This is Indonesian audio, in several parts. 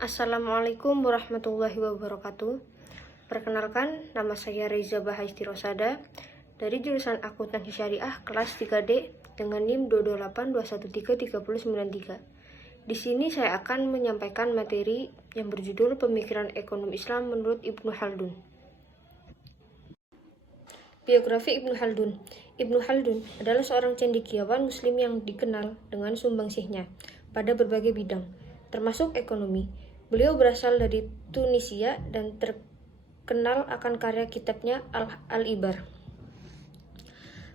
Assalamualaikum warahmatullahi wabarakatuh. Perkenalkan, nama saya Reza Bahaisti Rosada dari jurusan Akuntansi Syariah kelas 3D dengan NIM 228213393. Di sini saya akan menyampaikan materi yang berjudul Pemikiran Ekonomi Islam menurut Ibnu Khaldun. Biografi Ibnu Khaldun. Ibnu Khaldun adalah seorang cendekiawan muslim yang dikenal dengan sumbangsihnya pada berbagai bidang, termasuk ekonomi. Beliau berasal dari Tunisia dan terkenal akan karya kitabnya Al-Ibar.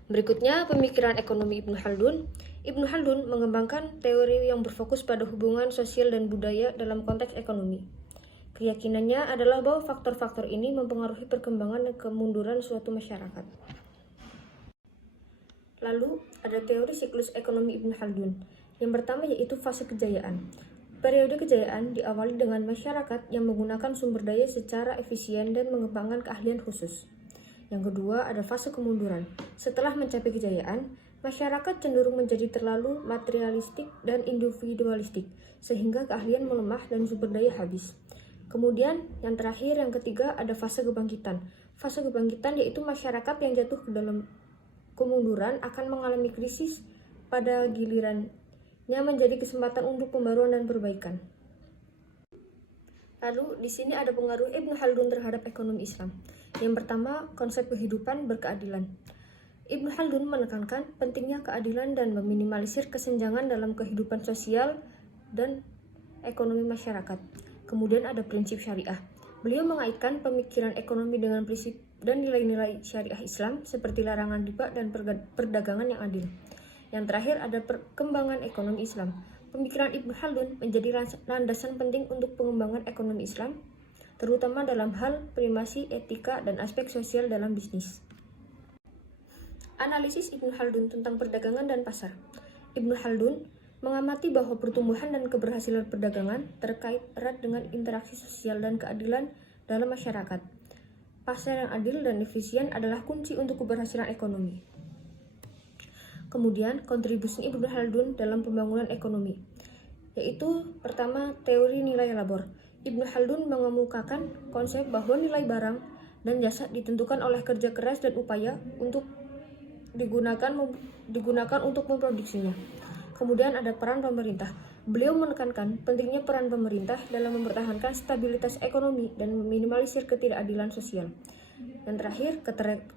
Berikutnya, pemikiran ekonomi Ibnu Khaldun. Ibnu Khaldun mengembangkan teori yang berfokus pada hubungan sosial dan budaya dalam konteks ekonomi. Keyakinannya adalah bahwa faktor-faktor ini mempengaruhi perkembangan dan kemunduran suatu masyarakat. Lalu, ada teori siklus ekonomi Ibnu Khaldun. Yang pertama yaitu fase kejayaan. Periode kejayaan diawali dengan masyarakat yang menggunakan sumber daya secara efisien dan mengembangkan keahlian khusus. Yang kedua, ada fase kemunduran. Setelah mencapai kejayaan, masyarakat cenderung menjadi terlalu materialistik dan individualistik, sehingga keahlian melemah dan sumber daya habis. Kemudian, yang terakhir, yang ketiga, ada fase kebangkitan. Fase kebangkitan yaitu masyarakat yang jatuh ke dalam kemunduran akan mengalami krisis pada gilirannya menjadi kesempatan untuk pembaruan dan perbaikan. Lalu, di sini ada pengaruh Ibnu Khaldun terhadap ekonomi Islam. Yang pertama, konsep kehidupan berkeadilan. Ibnu Khaldun menekankan pentingnya keadilan dan meminimalisir kesenjangan dalam kehidupan sosial dan ekonomi masyarakat. Kemudian ada prinsip syariah. Beliau mengaitkan pemikiran ekonomi dengan prinsip dan nilai-nilai syariah Islam seperti larangan riba dan perdagangan yang adil. Yang terakhir ada perkembangan ekonomi Islam. Pemikiran Ibnu Khaldun menjadi landasan penting untuk pengembangan ekonomi Islam, terutama dalam hal primasi etika dan aspek sosial dalam bisnis. Analisis Ibnu Khaldun tentang perdagangan dan pasar. Ibnu Khaldun mengamati bahwa pertumbuhan dan keberhasilan perdagangan terkait erat dengan interaksi sosial dan keadilan dalam masyarakat. Pasar yang adil dan efisien adalah kunci untuk keberhasilan ekonomi. Kemudian, kontribusi Ibnu Khaldun dalam pembangunan ekonomi, yaitu pertama, teori nilai labor. Ibnu Khaldun mengemukakan konsep bahwa nilai barang dan jasa ditentukan oleh kerja keras dan upaya untuk digunakan untuk memproduksinya. Kemudian ada peran pemerintah. Beliau menekankan pentingnya peran pemerintah dalam mempertahankan stabilitas ekonomi dan meminimalisir ketidakadilan sosial. Yang terakhir,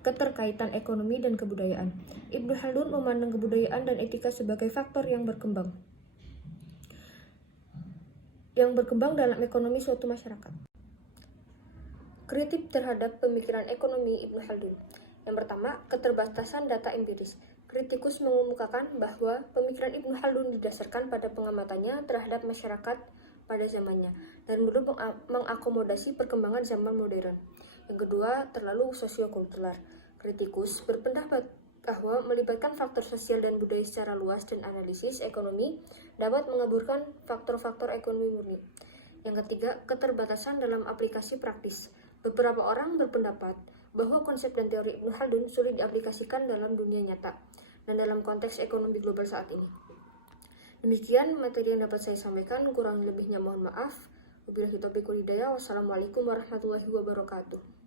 keterkaitan ekonomi dan kebudayaan. Ibnu Khaldun memandang kebudayaan dan etika sebagai faktor yang berkembang dalam ekonomi suatu masyarakat. Kritik terhadap pemikiran ekonomi Ibnu Khaldun. Yang pertama, keterbatasan data empiris. Kritikus mengemukakan bahwa pemikiran Ibnu Khaldun didasarkan pada pengamatannya terhadap masyarakat pada zamannya dan belum mengakomodasi perkembangan zaman modern. Yang kedua, terlalu sosiokultural. Kritikus berpendapat bahwa melibatkan faktor sosial dan budaya secara luas dan analisis ekonomi dapat mengaburkan faktor-faktor ekonomi murni. Yang ketiga, keterbatasan dalam aplikasi praktis. Beberapa orang berpendapat bahwa konsep dan teori Ibnu Khaldun sulit diaplikasikan dalam dunia nyata dan dalam konteks ekonomi global saat ini. Demikian materi yang dapat saya sampaikan, kurang lebihnya mohon maaf. Wabillahi taufiq wal hidayah. Wassalamualaikum warahmatullahi wabarakatuh.